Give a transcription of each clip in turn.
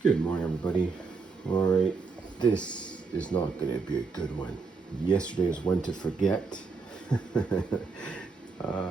Good morning, everybody. All right, this is not going to be a good one. Yesterday was one to forget.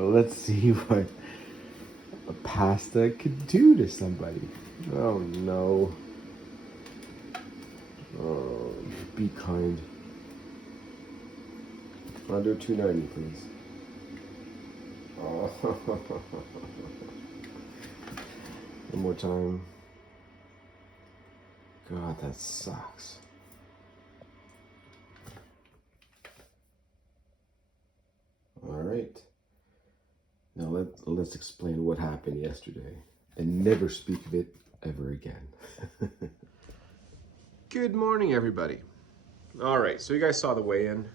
Let's see what a pasta could do to somebody. Oh no. Oh, be kind. Under 290, please. Oh. One more time. God, that sucks. All right. Now let's explain what happened yesterday and never speak of it ever again. Good morning, everybody. All right, so you guys saw the weigh-in.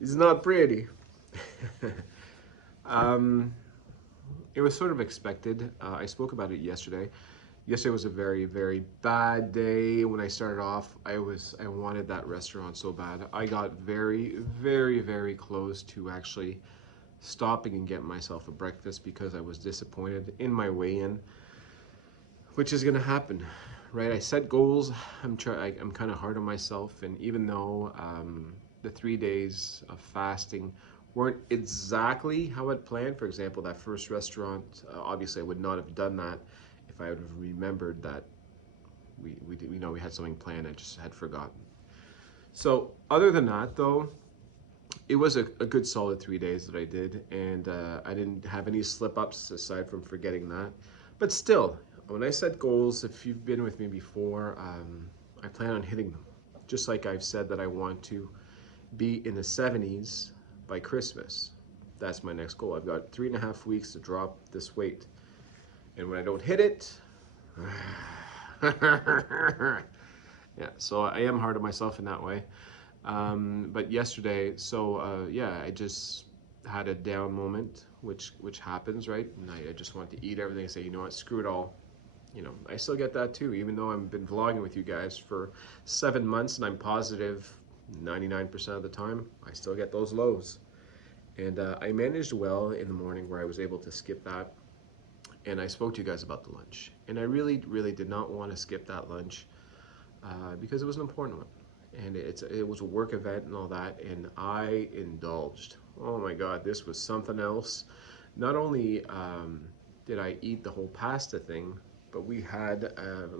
It's not pretty. um, it was sort of expected. I spoke about it yesterday. Yesterday was a very, very bad day. When I started off, I wanted that restaurant so bad. I got very, very, very close to actually stopping and getting myself a breakfast because I was disappointed in my weigh-in, which is gonna happen, right? I set goals. I'm kind of hard on myself, and even though the 3 days of fasting weren't exactly how I'd planned. For example, that first restaurant, obviously I would not have done that if I would have remembered that we had something planned. I just had forgotten. So other than that, though, it was a good solid 3 days that I did, and I didn't have any slip ups aside from forgetting that. But still, when I set goals, if you've been with me before, I plan on hitting them. Just like I've said that I want to be in the 70s by Christmas. That's my next goal. I've got 3.5 weeks to drop this weight. And when I don't hit it, yeah, so I am hard on myself in that way. But yesterday, yeah, I just had a down moment, which happens, right? And I just want to eat everything and say, you know what, screw it all. I still get that too, even though I've been vlogging with you guys for 7 months and I'm positive 99% of the time, I still get those lows. And I managed well in the morning where I was able to skip that. And I spoke to you guys about the lunch. And I really, really did not want to skip that lunch because it was an important one. And it was a work event and all that. And I indulged. Oh my God, this was something else. Not only did I eat the whole pasta thing, but we had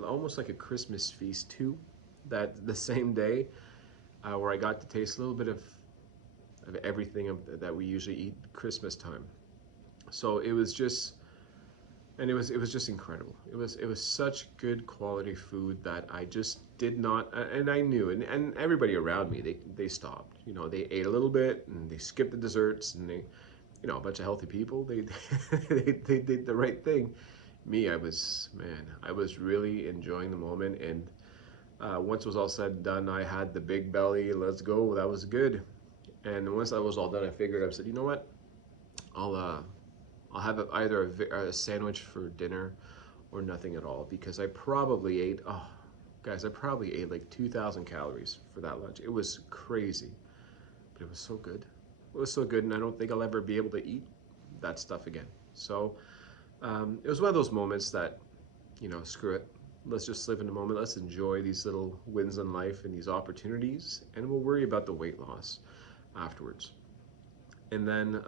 almost like a Christmas feast too, that the same day where I got to taste a little bit of everything that we usually eat Christmas time. So it was just, and it was just incredible. It was such good quality food that I just did not, and I knew, and everybody around me, they stopped. They ate a little bit and they skipped the desserts, and they, a bunch of healthy people, they they did the right thing. Me, I was really enjoying the moment, and once it was all said and done, I had the big belly. Let's go. That was good. And once that was all done, I figured, I said, you know what? I'll uh, I'll have either a sandwich for dinner or nothing at all, because I probably ate, oh, guys, I probably ate like 2,000 calories for that lunch. It was crazy, but it was so good. It was so good, and I don't think I'll ever be able to eat that stuff again. So it was one of those moments that, screw it. Let's just live in the moment. Let's enjoy these little wins in life and these opportunities, and we'll worry about the weight loss afterwards. And then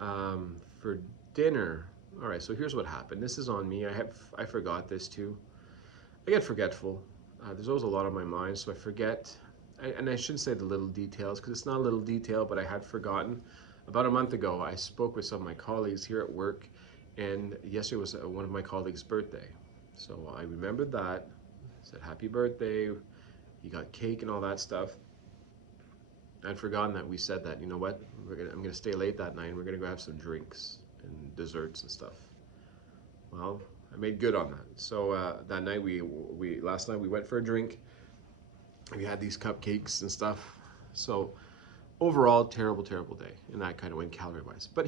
for dinner, all right. So here's what happened. This is on me. I forgot this too. I get forgetful. There's always a lot on my mind, so I forget. And I shouldn't say the little details because it's not a little detail, but I had forgotten. About a month ago, I spoke with some of my colleagues here at work, and yesterday was one of my colleagues' birthday. So I remembered that. I said happy birthday. You got cake and all that stuff. I'd forgotten that we said that. You know what? I'm gonna stay late that night. And we're gonna go have some drinks and desserts and stuff. Well, I made good on that. So that night we last night we went for a drink. We had these cupcakes and stuff. So overall, terrible, terrible day, and that kind of went calorie wise. But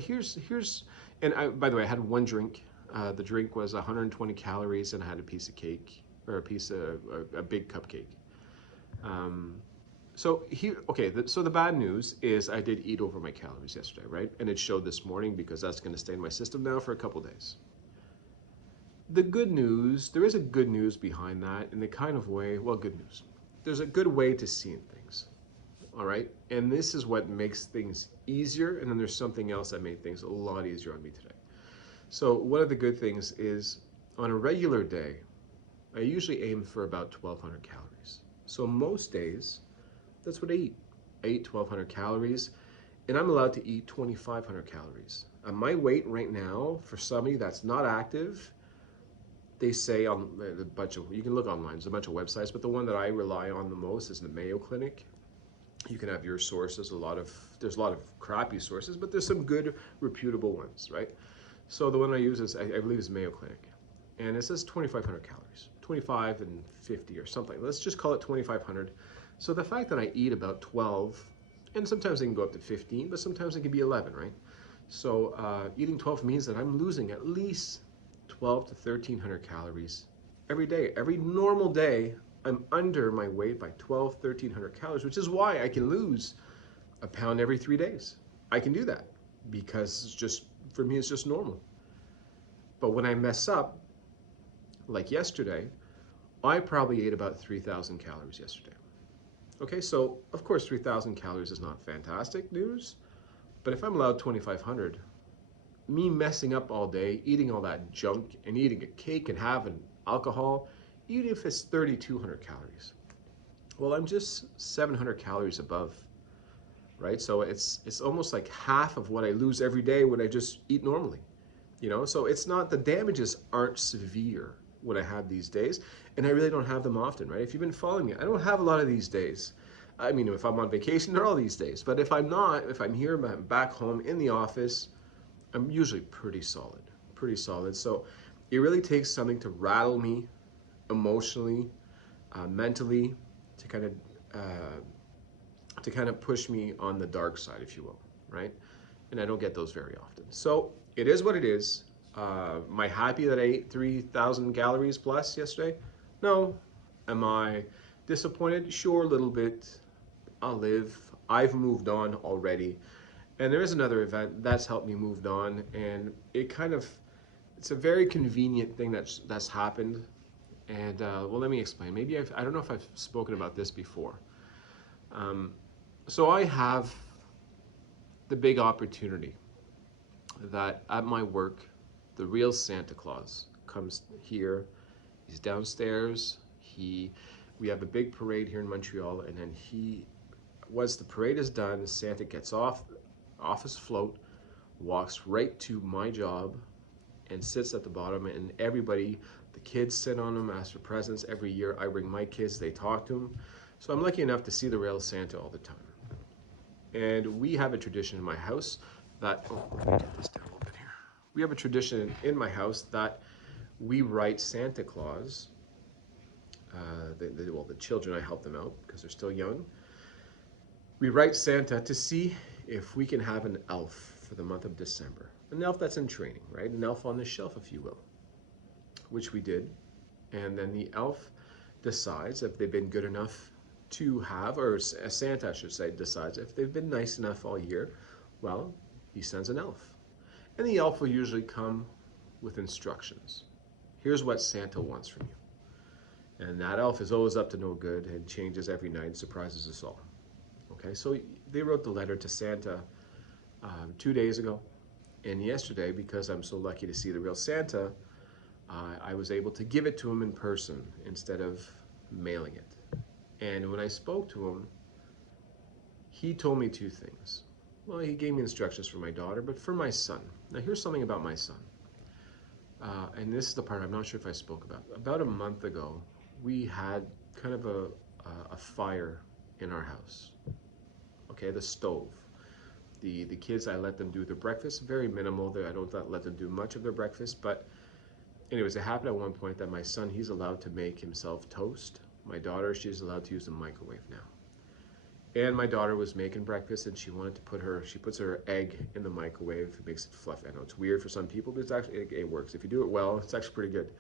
and by the way, I had one drink. The drink was 120 calories, and I had a piece of cake or a big cupcake. Um, so the bad news is I did eat over my calories yesterday, right? And it showed this morning because that's going to stay in my system now for a couple days. The good news, there is a good news behind that in the kind of way, well, good news. There's a good way to seeing things, all right? And this is what makes things easier, and then there's something else that made things a lot easier on me today. So one of the good things is on a regular day, I usually aim for about 1,200 calories. So most days, that's what I eat. I eat 1,200 calories, and I'm allowed to eat 2,500 calories. My weight right now, for somebody that's not active, they say on a bunch of, you can look online, there's a bunch of websites, but the one that I rely on the most is the Mayo Clinic. You can have your sources, there's a lot of crappy sources, but there's some good reputable ones, right? So the one I use is, I believe is Mayo Clinic. And it says 2,500 calories, 25 and 50 or something. Let's just call it 2,500. So the fact that I eat about 12, and sometimes they can go up to 15, but sometimes it can be 11, right? So eating 12 means that I'm losing at least 12 to 1,300 calories every day. Every normal day, I'm under my weight by 12, 1,300 calories, which is why I can lose a pound every 3 days. I can do that because it's just, for me, it's just normal. But when I mess up, like yesterday, I probably ate about 3,000 calories yesterday. Okay, so of course 3,000 calories is not fantastic news, but if I'm allowed 2,500, me messing up all day, eating all that junk and eating a cake and having alcohol, even if it's 3,200 calories, well, I'm just 700 calories above, right? So it's almost like half of what I lose every day when I just eat normally, you know? So it's not, the damages aren't severe when I have these days, and I really don't have them often, right? If you've been following me, I don't have a lot of these days. I mean, if I'm on vacation, they're all these days. But if I'm not, if I'm here, I'm back home in the office, I'm usually pretty solid, pretty solid. So it really takes something to rattle me emotionally, mentally, to kind of push me on the dark side, if you will, right? And I don't get those very often. So it is what it is. Am I happy that I ate 3,000 calories plus yesterday? No. Am I disappointed? Sure, a little bit. I'll live. I've moved on already. And there is another event that's helped me move on, and it's a very convenient thing that's happened. And well, let me explain. Maybe I don't know if I've spoken about this before. Um, so I have the big opportunity that at my work, the real Santa Claus comes here. He's downstairs. We have a big parade here in Montreal, and then once the parade is done, Santa gets off his float, walks right to my job, and sits at the bottom. And everybody, the kids sit on him, ask for presents. Every year, I bring my kids. They talk to him. So I'm lucky enough to see the real Santa all the time. And we have a tradition in my house that, oh, let me get this down a little bit here. We have a tradition in my house that we write Santa Claus. The children, I help them out because they're still young. We write Santa to see if we can have an elf for the month of December. An elf that's in training, right? An elf on the shelf, if you will, which we did. And then the elf decides if they've been good enough to have, or Santa, I should say, decides if they've been nice enough all year, well, he sends an elf. And the elf will usually come with instructions. Here's what Santa wants from you. And that elf is always up to no good and changes every night and surprises us all. Okay, so they wrote the letter to Santa 2 days ago. And yesterday, because I'm so lucky to see the real Santa, I was able to give it to him in person instead of mailing it. And when I spoke to him, he told me two things. Well, he gave me instructions for my daughter, but for my son. Now, here's something about my son. And this is the part I'm not sure if I spoke about. About a month ago, we had kind of a fire in our house. Okay, the stove. The kids, I let them do their breakfast, very minimal. I don't let them do much of their breakfast, but anyways, it happened at one point that my son, he's allowed to make himself toast. My daughter, she's allowed to use the microwave now. And my daughter was making breakfast, and she wanted to she puts her egg in the microwave. It makes it fluffy. I know it's weird for some people, but it works. If you do it well, it's actually pretty good.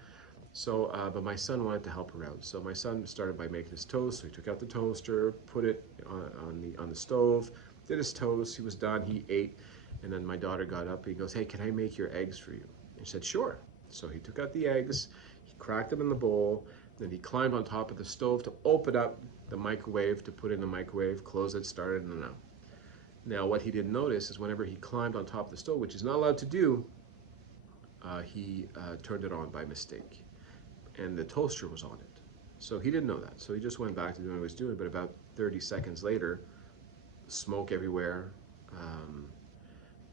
So, but my son wanted to help her out. So my son started by making his toast. So he took out the toaster, put it on the stove, did his toast. He was done. He ate, and then my daughter got up. He goes, "Hey, can I make your eggs for you?" And she said, "Sure." So he took out the eggs, he cracked them in the bowl, then he climbed on top of the stove to open up the microwave to put in the microwave, close it, start it, and out. Now, what he didn't notice is whenever he climbed on top of the stove, which he's not allowed to do, he turned it on by mistake, and the toaster was on it. So he didn't know that. So he just went back to doing what he was doing. But about 30 seconds later, smoke everywhere, um,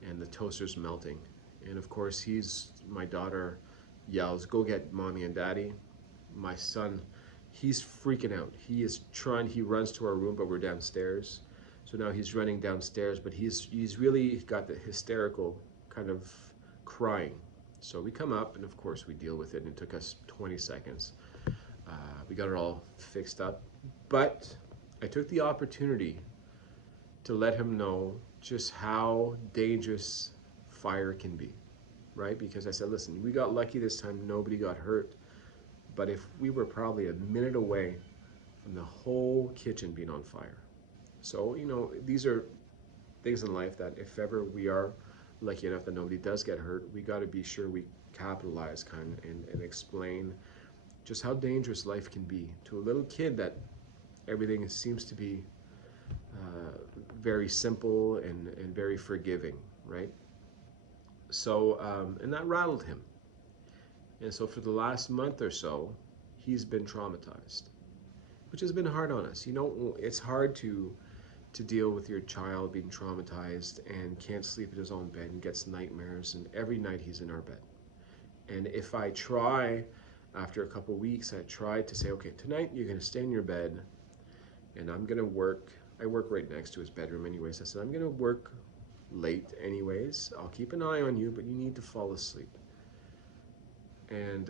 and the toaster's melting. And of course, my daughter yells, "Go get mommy and daddy." My son, he's freaking out. He runs to our room, but we're downstairs. So now he's running downstairs, but he's really got the hysterical kind of crying. So we come up, and of course we deal with it, and it took us 20 seconds. We got it all fixed up. But I took the opportunity to let him know just how dangerous fire can be, right? Because I said, listen, we got lucky this time, nobody got hurt. But if we were probably a minute away from the whole kitchen being on fire. So, these are things in life that if ever we are lucky enough that nobody does get hurt, we got to be sure we capitalize and explain just how dangerous life can be to a little kid that everything seems to be very simple and very forgiving, right? So, and that rattled him. And so for the last month or so, he's been traumatized, which has been hard on us. It's hard to deal with your child being traumatized and can't sleep in his own bed and gets nightmares, and every night he's in our bed. And if I try, after a couple weeks, I try to say, okay, tonight you're going to stay in your bed and I'm going to work. I work right next to his bedroom anyways. I said, I'm going to work late anyways. I'll keep an eye on you, but you need to fall asleep. And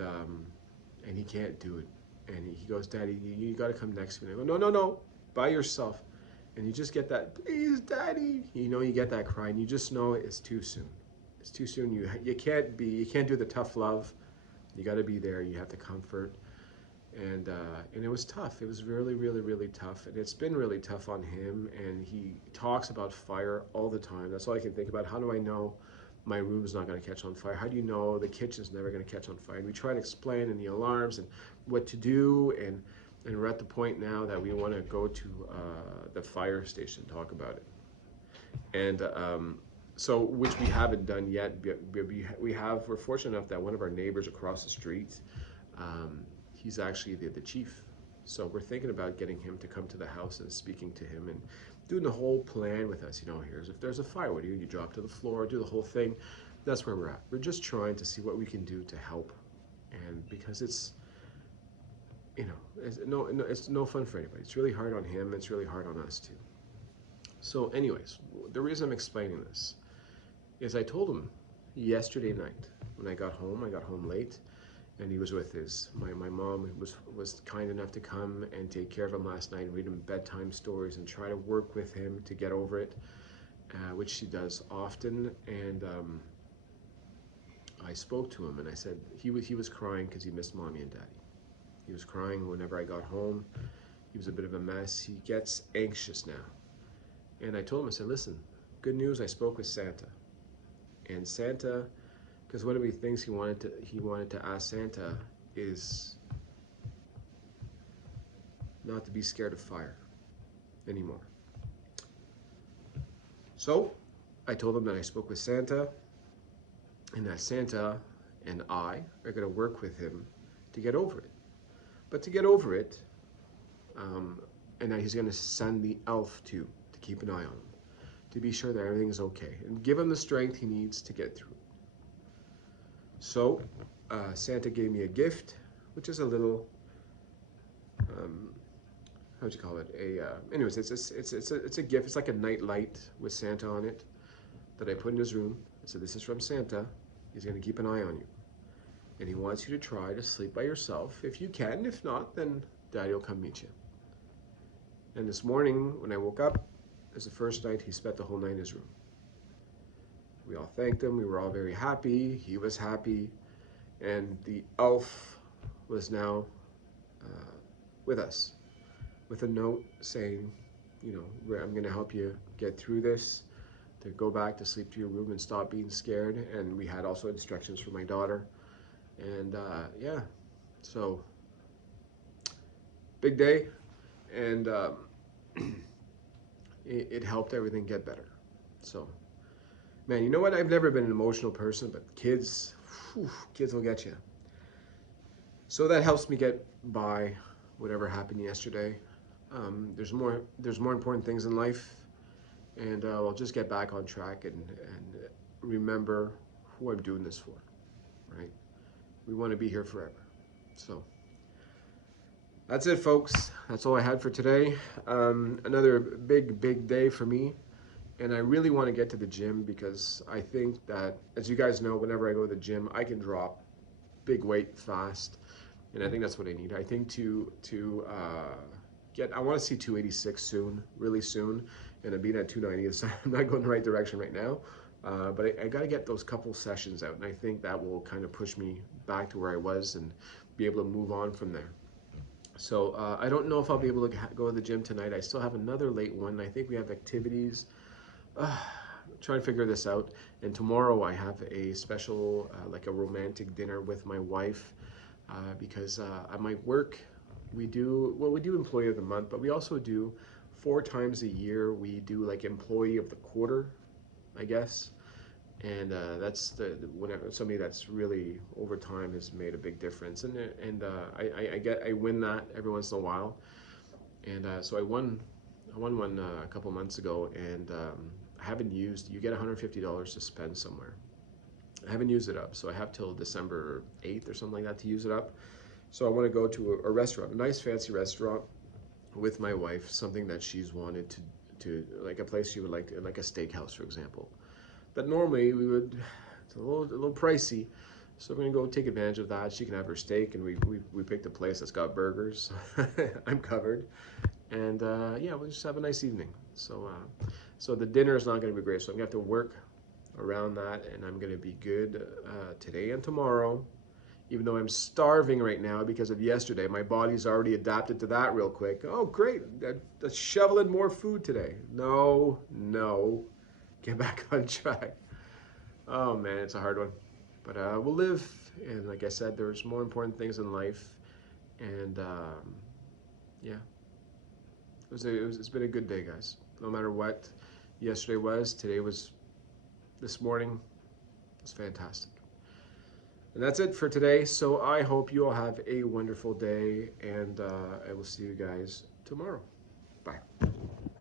he can't do it. And he goes, Daddy, you got to come next to me. And I go, no, by yourself. And you just get that, please, Daddy. You get that cry, and you just know it's too soon. It's too soon. You can't do the tough love. You got to be there. You have to comfort. And it was tough. It was really, really, really tough. And it's been really tough on him. And he talks about fire all the time. That's all I can think about. How do I know my room's not going to catch on fire? How do you know the kitchen's never going to catch on fire? And we try to explain and the alarms and what to do. And we're at the point now that we want to go to the fire station, talk about it. And so, which we haven't done yet. We're fortunate enough that one of our neighbors across the street, he's actually the chief. So we're thinking about getting him to come to the house and speaking to him and doing the whole plan with us. Here's if there's a fire, what do? You drop to the floor, do the whole thing. That's where we're at. We're just trying to see what we can do to help. And because it's no fun for anybody. It's really hard on him. It's really hard on us too. So anyways, the reason I'm explaining this is I told him yesterday night when I got home late, and he was with my mom was kind enough to come and take care of him last night and read him bedtime stories and try to work with him to get over it, which she does often. And I spoke to him and I said he was crying because he missed mommy and daddy. He was crying whenever I got home. He was a bit of a mess. He gets anxious now. And I told him, I said, listen, good news, I spoke with Santa. And Santa, because one of the things he wanted to ask Santa is not to be scared of fire anymore. So I told him that I spoke with Santa and that Santa and I are going to work with him to get over it. But to get over it, and that he's going to send the elf to keep an eye on him, to be sure that everything is okay, and give him the strength he needs to get through it. So Santa gave me a gift, which is a little, how would you call it? Anyways, it's a gift. It's like a night light with Santa on it that I put in his room. I said, this is from Santa. He's going to keep an eye on you. And he wants you to try to sleep by yourself if you can. If not, then Daddy will come meet you. And this morning, when I woke up, it was the first night he spent the whole night in his room. We all thanked him. We were all very happy. He was happy. And the elf was now with us with a note saying, I'm going to help you get through this, to go back to sleep to your room and stop being scared. And we had also instructions for my daughter. And yeah, so big day, and it helped everything get better. So, man, you know what? I've never been an emotional person, but kids, whew, kids will get you. So that helps me get by whatever happened yesterday. There's more important things in life, and I'll just get back on track and remember who I'm doing this for. Right? We want to be here forever. So that's it, folks. That's all I had for today. Another big day for me. And I really want to get to the gym because I think that, as you guys know, whenever I go to the gym, I can drop big weight fast, and I think that's what I need. I think to get, I want to see 286 soon, really soon, and I'm being at 290. So I'm not going the right direction right now, but I got to get those couple sessions out, and I think that will kind of push me back to where I was and be able to move on from there. So I don't know if I'll be able to go to the gym tonight. I still have another late one. I think we have activities. Trying to figure this out. And tomorrow I have a special, like a romantic dinner with my wife, because at my work we do Employee of the Month, but we also do 4 times a year we do like Employee of the Quarter, I guess. And that's whenever somebody that's really over time has made a big difference, and I win that every once in a while, and so I won one a couple months ago, and I haven't used. You get $150 to spend somewhere. I haven't used it up, so I have till December 8th or something like that to use it up. So I want to go to a restaurant, a nice fancy restaurant, with my wife, something that she's wanted to like a place she would like a steakhouse, for example. But normally it's a little pricey, so we're gonna go take advantage of that. She can have her steak, and we picked a place that's got burgers. I'm covered, and yeah, we'll just have a nice evening. So the dinner is not gonna be great. So I'm gonna have to work around that, and I'm gonna be good today and tomorrow. Even though I'm starving right now because of yesterday, my body's already adapted to that real quick. Oh, great! Let's shovel in more food today. No, no, get back on track. Oh man, it's a hard one, but we'll live. And like I said, there's more important things in life. And yeah, it's been a good day, guys. No matter what yesterday was, today was, this morning was fantastic. And that's it for today. So I hope you all have a wonderful day, and I will see you guys tomorrow. Bye.